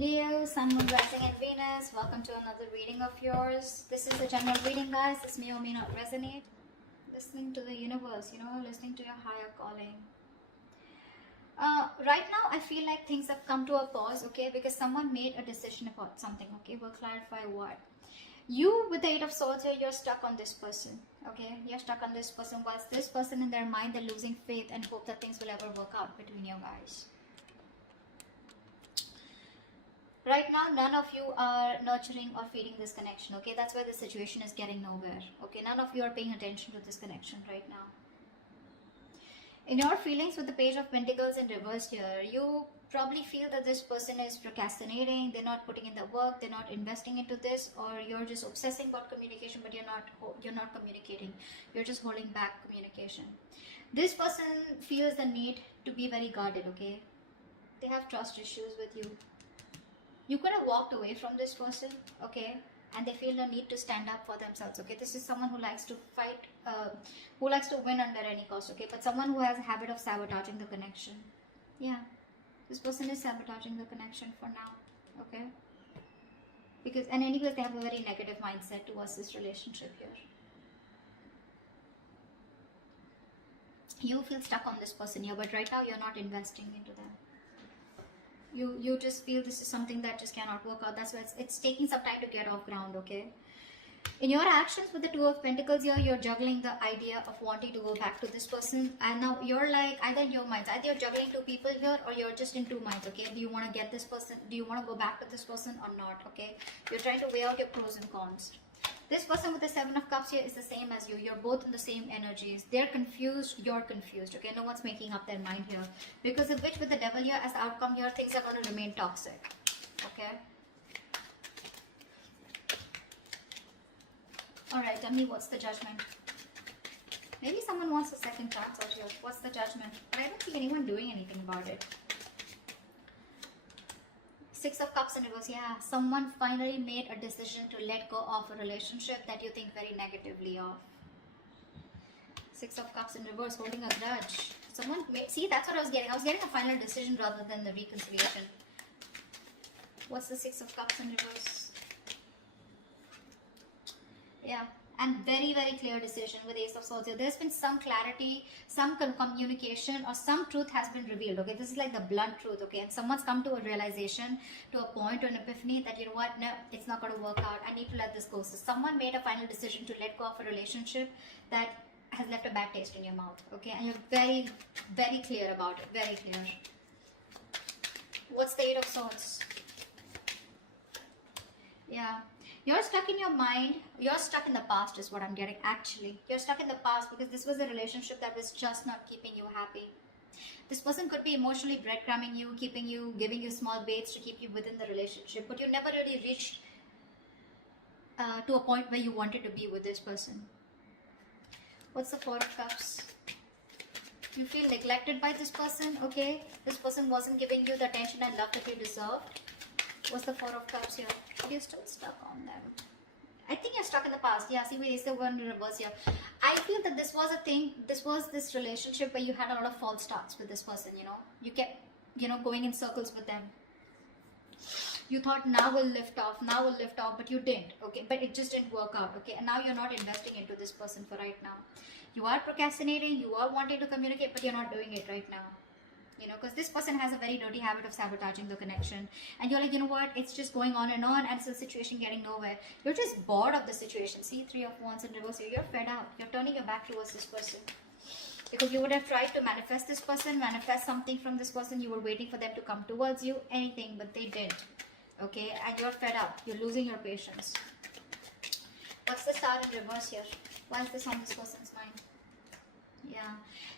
Leo, Sun, Moon, Rising and Venus, welcome to another reading of yours. This is a general reading, guys. This may or may not resonate. Listening to the universe, listening to your higher calling. Right now, I feel like things have come to a pause, okay, because someone made a decision about something, okay. We'll clarify what. You, with the Eight of Swords here, you're stuck on this person, okay. You're stuck on this person, whilst this person in their mind, they're losing faith and hope that things will ever work out between you guys. Right now, none of you are nurturing or feeding this connection, okay. That's why the situation is getting nowhere, okay. None of you are paying attention to this connection right now. In your feelings with the Page of Pentacles in reverse here, you probably feel that this person is procrastinating, they're not putting in the work, they're not investing into this, or you're just obsessing about communication, but you're not communicating. You're just holding back communication. This person feels the need to be very guarded, okay. They have trust issues with you. You could have walked away from this person, okay, and they feel the need to stand up for themselves, okay. This is someone who likes to fight, who likes to win under any cost, okay, but someone who has a habit of sabotaging the connection. Yeah, this person is sabotaging the connection for now, okay, because, and anyways, they have a very negative mindset towards this relationship here. You feel stuck on this person here, but right now you're not investing into them. You just feel this is something that just cannot work out. That's why it's taking some time to get off ground, okay. In your actions with the Two of Pentacles here, you're juggling the idea of wanting to go back to this person, and now you're like, either in your minds, either you're juggling two people here, or you're just in two minds, okay. Do you want to get this person, do you want to go back to this person or not, okay. You're trying to weigh out your pros and cons. This person with the Seven of Cups here is the same as you. You're both in the same energies. They're confused, you're confused, okay. No one's making up their mind here, because of which with the Devil here as the outcome here, things are going to remain toxic, okay. Alright, tell me what's the Judgment. Maybe someone wants a second chance out here. What's the Judgment? But I don't see anyone doing anything about it. Six of Cups in reverse. Yeah, someone finally made a decision to let go of a relationship that you think very negatively of. Six of Cups in reverse, holding a grudge. Someone made, see, that's what I was getting. I was getting a final decision rather than the reconciliation. What's the Six of Cups in reverse? Yeah, and very, very clear decision with Ace of Swords here. There's been some clarity, some communication, or some truth has been revealed, okay. This is like the blunt truth, okay, and someone's come to a realization, to a point, to an epiphany that, you know what, no, it's not going to work out, I need to let this go. So someone made a final decision to let go of a relationship that has left a bad taste in your mouth, okay, and you're very, very clear about it, very clear. What's the Eight of Swords? Yeah. You're stuck in your mind, you're stuck in the past is what I'm getting actually. You're stuck in the past because this was a relationship that was just not keeping you happy. This person could be emotionally breadcrumbing you, keeping you, giving you small baits to keep you within the relationship, but you never really reached to a point where you wanted to be with this person. What's the Four of Cups? You feel neglected by this person, okay? This person wasn't giving you the attention and love that you deserved. What's the Four of Cups here? You're still stuck on them. I think you're stuck in the past. Yeah, see, we still going to reverse here. I feel that this was a thing, this was this relationship where you had a lot of false starts with this person, You kept, going in circles with them. You thought now we'll lift off, but you didn't, okay? But it just didn't work out, okay? And now you're not investing into this person for right now. You are procrastinating, you are wanting to communicate, but you're not doing it right now. Because this person has a very dirty habit of sabotaging the connection. And you're like, you know what, it's just going on, and it's a situation getting nowhere. You're just bored of the situation. See, Three of Wands in reverse here. You're fed up. You're turning your back towards this person. Because you would have tried to manifest this person, manifest something from this person. You were waiting for them to come towards you, anything, but they didn't. Okay, and you're fed up. You're losing your patience. What's the Star in reverse here? Why is this on this person's mind? Yeah,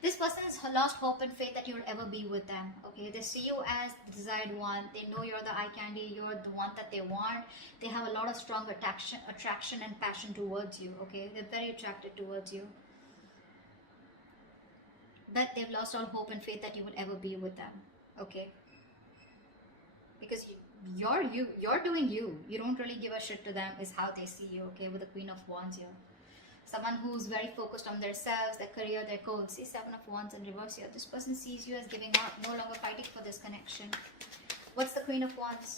this person has lost hope and faith that you'll ever be with them, okay. They see you as the desired one. They know you're the eye candy, you're the one that they want. They have a lot of strong attraction and passion towards you, okay. They're very attracted towards you, but they've lost all hope and faith that you would ever be with them, okay, because you're doing you. You don't really give a shit to them is how they see you, okay, with the Queen of Wands here. Someone who's very focused on themselves, their career, their goals. See, Seven of Wands in reverse here. This person sees you as giving up, no longer fighting for this connection. What's the Queen of Wands?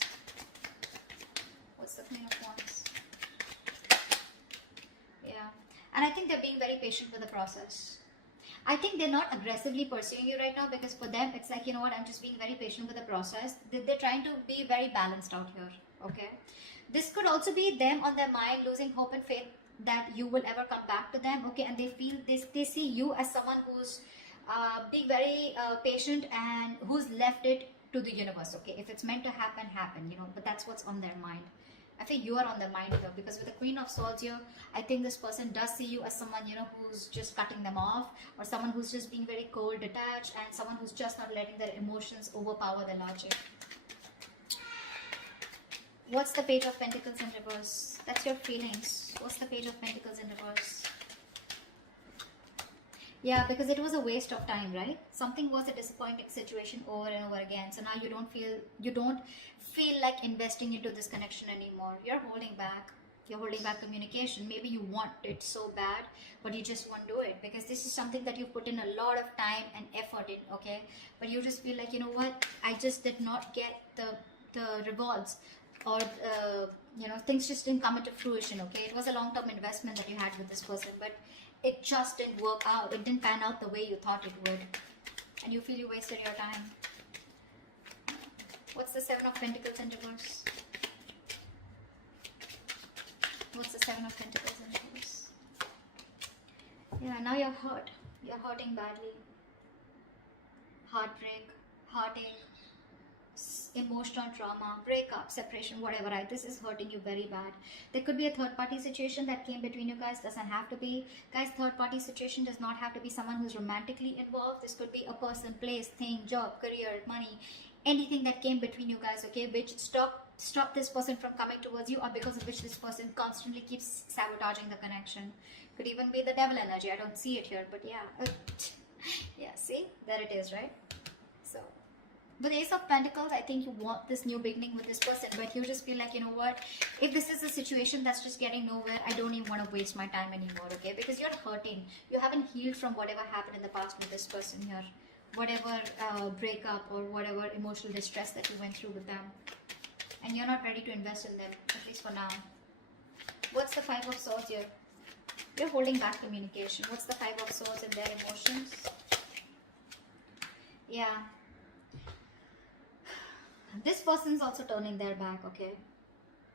What's the Queen of Wands? Yeah. And I think they're being very patient with the process. I think they're not aggressively pursuing you right now, because for them, it's like, you know what, I'm just being very patient with the process. They're trying to be very balanced out here, okay? This could also be them on their mind losing hope and faith that you will ever come back to them, okay? And they feel this, they see you as someone who's being very patient and who's left it to the universe, okay? If it's meant to happen, happen, you know, but that's what's on their mind. I think you are on their mind here, because with the Queen of Swords here, I think this person does see you as someone, you know, who's just cutting them off, or someone who's just being very cold, detached, and someone who's just not letting their emotions overpower their logic. What's the Page of Pentacles in reverse? That's your feelings. What's the Page of Pentacles in reverse? Yeah, because it was a waste of time, right? Something was a disappointing situation over and over again. So now you don't feel like investing into this connection anymore. You're holding back. You're holding back communication. Maybe you want it so bad, but you just won't do it, because this is something that you put in a lot of time and effort in, okay? But you just feel like, you know what? I just did not get the rewards, or you know, things just didn't come into fruition, okay? It was a long-term investment that you had with this person, but it just didn't work out. It didn't pan out the way you thought it would, and you feel you wasted your time. What's the Seven of Pentacles in reverse? What's the Seven of Pentacles in reverse? Yeah, now you're hurt. You're hurting badly. Heartbreak, heartache, emotional trauma, breakup, separation, whatever, right? This is hurting you very bad. There could be a third party situation that came between you guys. Doesn't have to be. Guys, third party situation does not have to be someone who's romantically involved. This could be a person, place, thing, job, career, money, anything that came between you guys, okay, which stop this person from coming towards you, or because of which this person constantly keeps sabotaging the connection. Could even be the devil energy. I don't see it here, but yeah. Yeah, see, there it is, right? So with Ace of Pentacles, I think you want this new beginning with this person, but you just feel like, you know what, if this is a situation that's just getting nowhere, I don't even want to waste my time anymore, okay? Because you're hurting. You haven't healed from whatever happened in the past with this person here. Whatever breakup or whatever emotional distress that you went through with them. And you're not ready to invest in them, at least for now. What's the Five of Swords here? You're holding back communication. What's the Five of Swords in their emotions? Yeah. This person's also turning their back, okay?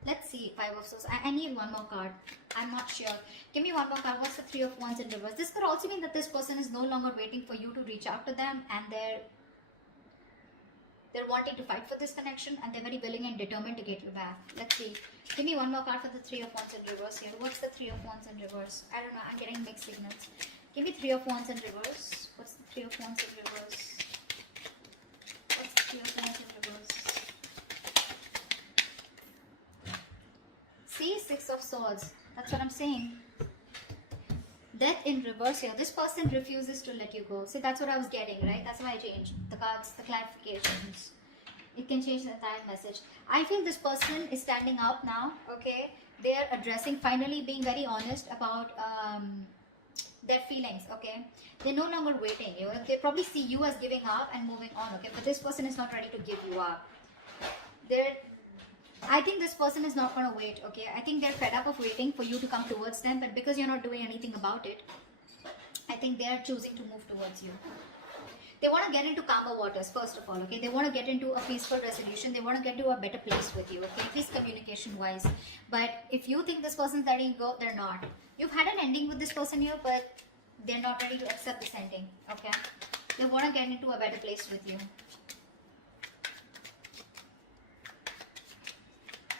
Let's see, Five of Swords. I need one more card. I'm not sure. Give me one more card. What's the Three of Wands in reverse? This could also mean that this person is no longer waiting for you to reach out to them, and they're wanting to fight for this connection, and they're very willing and determined to get you back. Let's see. Give me one more card for the Three of Wands in reverse here. What's the Three of Wands in reverse? I don't know. I'm getting mixed signals. Give me Three of Wands in reverse. What's the Three of Wands in reverse? What's the Three of Wands in reverse? See, Six of Swords. That's what I'm saying. Death in reverse here. This person refuses to let you go. See, that's what I was getting, right? That's why I changed the cards, the clarifications. It can change the entire message. I feel this person is standing up now, okay? They're addressing, finally being very honest about their feelings, okay? They're no longer waiting. You know? They probably see you as giving up and moving on, okay? But this person is not ready to give you up. I think this person is not going to wait, okay? I think they're fed up of waiting for you to come towards them, but because you're not doing anything about it, I think they're choosing to move towards you. They want to get into calmer waters, first of all, okay? They want to get into a peaceful resolution. They want to get to a better place with you, okay? At least communication-wise. But if you think this person's letting you go, they're not. You've had an ending with this person here, but they're not ready to accept this ending, okay? They want to get into a better place with you.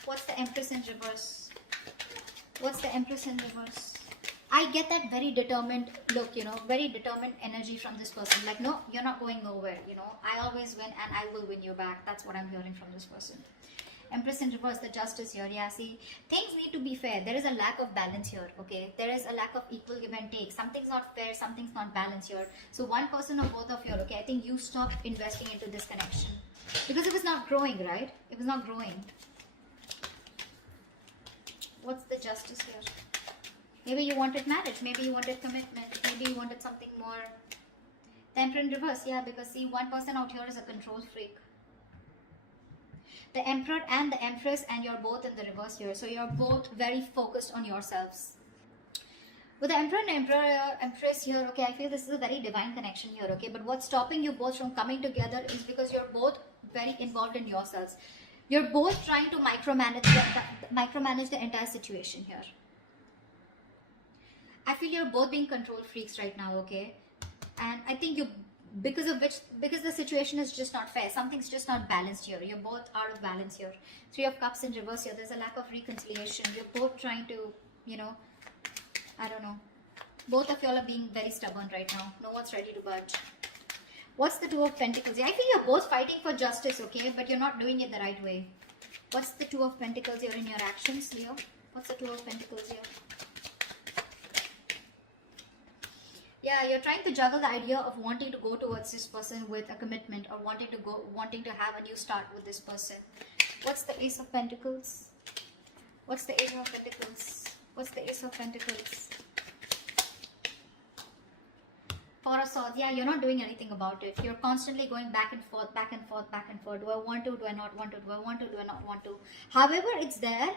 What's the Empress in reverse? What's the Empress in reverse? I get that very determined look, you know, very determined energy from this person. Like, no, you're not going nowhere, you know. I always win and I will win you back. That's what I'm hearing from this person. Empress in reverse, the Justice here. Yeah, see, things need to be fair. There is a lack of balance here, okay? There is a lack of equal give and take. Something's not fair, something's not balanced here. So one person or both of you, okay, I think you stop investing into this connection. Because it was not growing, right? It was not growing. What's the Justice here? Maybe you wanted marriage. Maybe you wanted commitment. Maybe you wanted something more. The Emperor in reverse. Yeah, because see, one person out here is a control freak. The Emperor and the Empress, and you're both in the reverse here. So you're both very focused on yourselves. With the Emperor and Empress here, okay, I feel this is a very divine connection here, okay. But what's stopping you both from coming together is because you're both very involved in yourselves. You're both trying to micromanage the entire situation here. I feel you're both being control freaks right now, okay. And I think you, because the situation is just not fair. Something's just not balanced here. You're both out of balance here. Three of Cups in reverse here. There's a lack of reconciliation. You're both trying to, you know, I don't know. Both of y'all are being very stubborn right now. No one's ready to budge. What's the Two of Pentacles? I feel you're both fighting for justice, okay? But you're not doing it the right way. What's the Two of Pentacles here in your actions, Leo? What's the Two of Pentacles here? Yeah, you're trying to juggle the idea of wanting to go towards this person with a commitment, or wanting to have a new start with this person. What's the Ace of Pentacles? What's the Ace of Pentacles? What's the Ace of Pentacles? Four of Swords. Yeah, you're not doing anything about it. You're constantly going back and forth, back and forth, back and forth. Do I want to? Do I not want to? Do I want to? Do I not want to? However, it's there.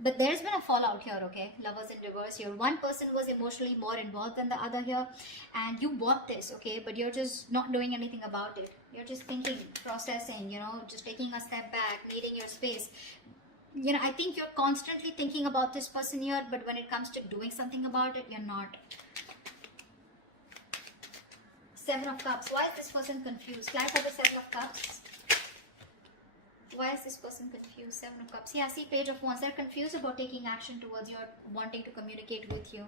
But there's been a fallout here, okay? Lovers in reverse here. One person was emotionally more involved than the other here. And you want this, okay? But you're just not doing anything about it. You're just thinking, processing, you know, just taking a step back, needing your space. You know, I think you're constantly thinking about this person here, but when it comes to doing something about it, you're not. Seven of Cups. Why is this person confused? Clarify the Seven of Cups. Why is this person confused? Seven of Cups. Yeah, see, Page of Wands. They're confused about taking action towards you or wanting to communicate with you.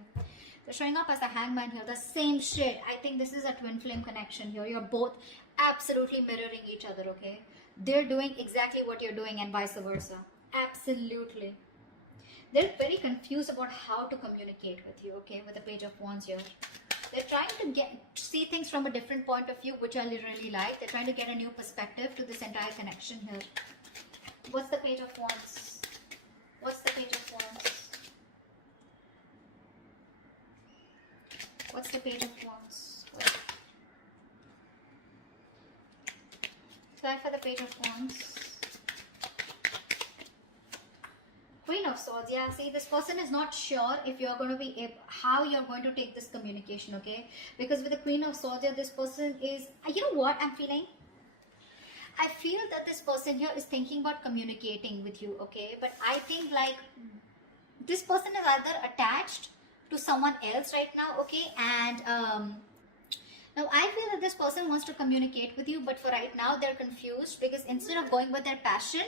They're showing up as a Hangman here. The same shit. I think this is a twin flame connection here. You're both absolutely mirroring each other, okay? They're doing exactly what you're doing and vice versa. Absolutely. They're very confused about how to communicate with you, okay? With the Page of Wands here. They're trying to see things from a different point of view, which I really like. They're trying to get a new perspective to this entire connection here. What's the Page of Wands? What's the Page of Wands? What's the Page of Wands? Clarify the Page of Wands. Queen of Swords. Yeah, see, this person is not sure if you're going to be how you're going to take this communication, okay? Because with the Queen of Swords here, this person is, you know what I'm feeling? I feel that this person here is thinking about communicating with you, okay? But I think like this person is either attached to someone else right now, okay? And now I feel that this person wants to communicate with you, but for right now they're confused because instead of going with their passion,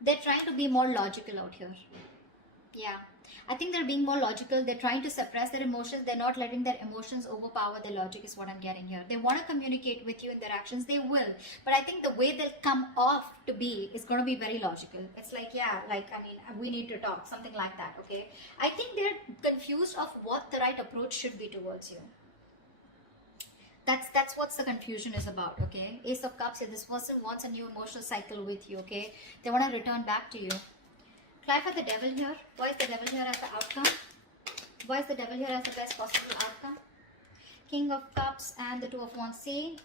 they're trying to be more logical out here. Yeah, I think they're being more logical. They're trying to suppress their emotions. They're not letting their emotions overpower their logic is what I'm getting here. They want to communicate with you in their actions. They will. But I think the way they'll come off to be is going to be very logical. It's like, yeah, like, I mean, we need to talk. Something like that, okay? I think they're confused of what the right approach should be towards you. That's what the confusion is about, okay? Ace of Cups here. This person wants a new emotional cycle with you, okay? They want to return back to you. Clarify the Devil here. Why is the Devil here as the outcome? Why is the Devil here as the best possible outcome? King of Cups and the Two of Wands. See,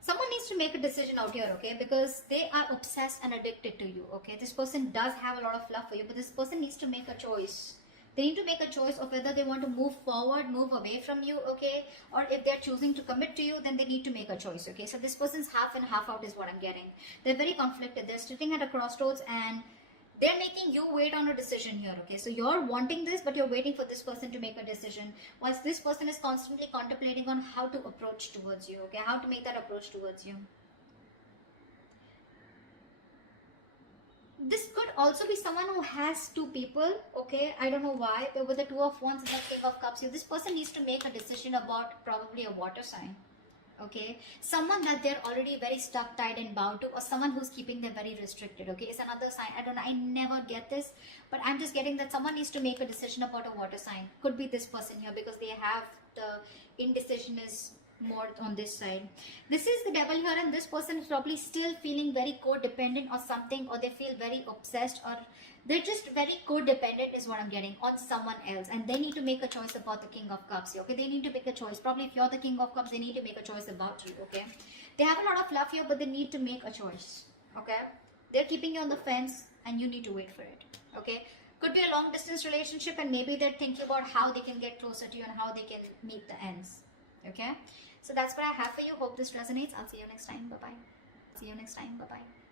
someone needs to make a decision out here, okay? Because they are obsessed and addicted to you, okay? This person does have a lot of love for you, but this person needs to make a choice. They need to make a choice of whether they want to move forward, move away from you, okay? Or if they're choosing to commit to you, then they need to make a choice, okay? So this person's half and half out is what I'm getting. They're very conflicted. They're sitting at a crossroads and they're making you wait on a decision here, okay? So you're wanting this, but you're waiting for this person to make a decision. Whilst this person is constantly contemplating on how to approach towards you, okay? How to make that approach towards you. This could also be someone who has two people, okay? I don't know why, but with the Two of Wands and the King of Cups here, this person needs to make a decision about probably a water sign, okay? Someone that they're already very stuck, tied and bound to, or someone who's keeping them very restricted, okay? It's another sign. I don't know, I never get this, but I'm just getting that someone needs to make a decision about a water sign. Could be this person here because they have the indecision is more on this side. This is the devil here, and this person is probably still feeling very codependent or something, or they feel very obsessed, or they're just very codependent is what I'm getting on someone else, and they need to make a choice about the King of Cups here. Okay, they need to make a choice. Probably if you're the King of Cups, they need to make a choice about you. Okay, they have a lot of love here, but they need to make a choice. Okay, they're keeping you on the fence, and you need to wait for it. Okay, could be a long distance relationship, and maybe they're thinking about how they can get closer to you and how they can meet the ends. Okay, so that's what I have for you. Hope this resonates. I'll see you next time. Bye bye. See you next time. Bye bye.